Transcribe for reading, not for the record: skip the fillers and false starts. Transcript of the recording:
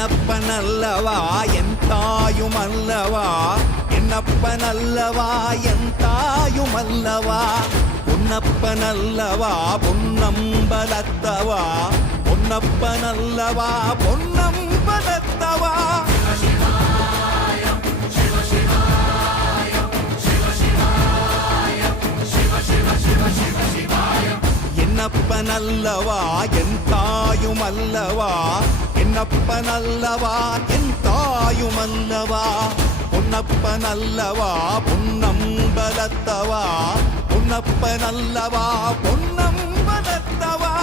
என்னப்பனல்லவா என் தாயுமல்லவா, என்னப்பனல்லவா என் தாயுமல்லவா, பொன்னப்பனல்லவா பொன்னம்பலத்தவா, பொன்னப்பனல்லவா பொன்னம்பலத்தவா. என்னப்பனல்லவா என் தாயுமல்லவா, என்னப்பனல்லவா என் தாயுமல்லவா, பொன்னப்பனல்லவா பொன்னம்பலத்தவா, பொன்னப்பனல்லவா பொன்னம்பலத்தவா.